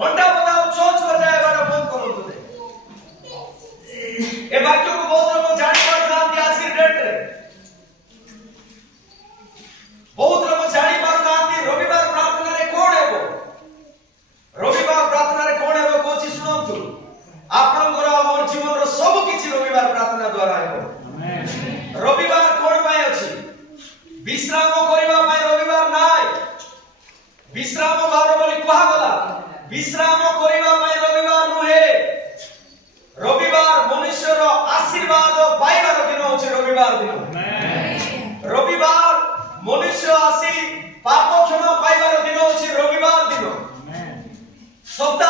घंटा बताओ चोच पर जाए वाला फोन करो तुझे ए वाक्यों को बहुत लोग जाने पर नाम दिया आशीर डेट रे बहुत लोग जाने पर नाम दी रविवार प्रार्थना रे कौन है वो रविवार प्रार्थना रे कौन है वो कोची सुनो तू आपनकर हमर जीवन रो सब किछि रविवार प्रार्थना द्वारा है आमेन रविवार कोन पाए अछि विश्राम करिबा पाए रविवार नाय विश्राम भाव बोली कहा गला विश्राम करिबा पाए रविवार नुहे रविवार मनुष्य रो आशीर्वाद पाइबार दिन होछि रविवार दिन आमेन रविवार मनुष्य आसी पाप क्षमा पाइबार दिन होछि रविवार दिन आमेन सप्ताह